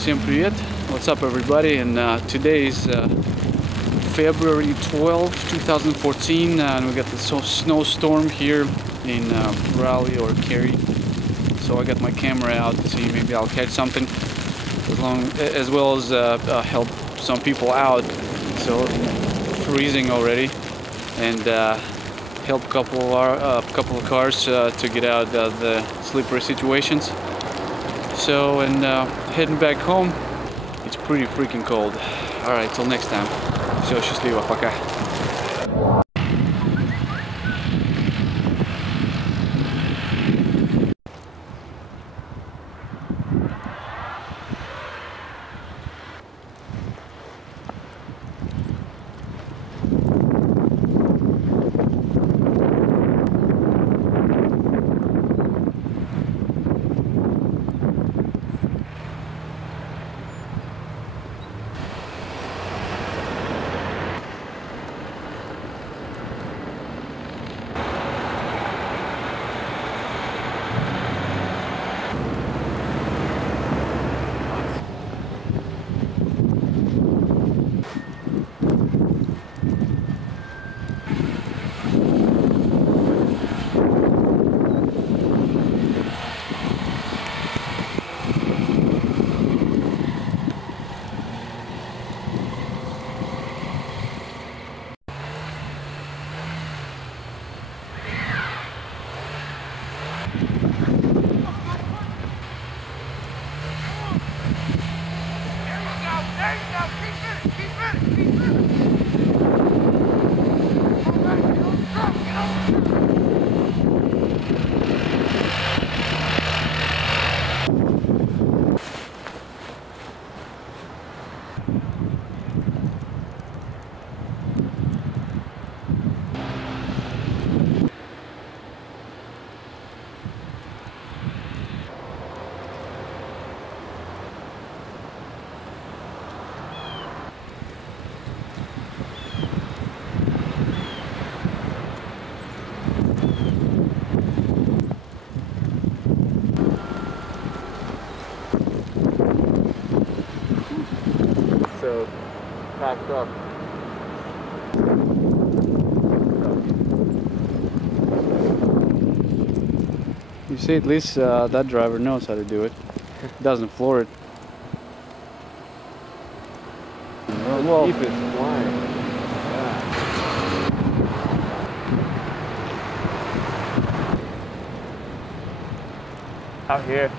Всем привет! What's up, everybody? And today is February 12, 2014, and we got the snowstorm here in Raleigh or Cary. So I got my camera out to see maybe I'll catch something, as well as help some people out. So freezing already, and help a couple of cars to get out of the slippery situations. So, and heading back home, it's pretty freaking cold. Alright, till next time. Все, счастливо, пока. So packed up. You see, at least that driver knows how to do it. Doesn't floor it. Well, keep it flying. Yeah. Out here.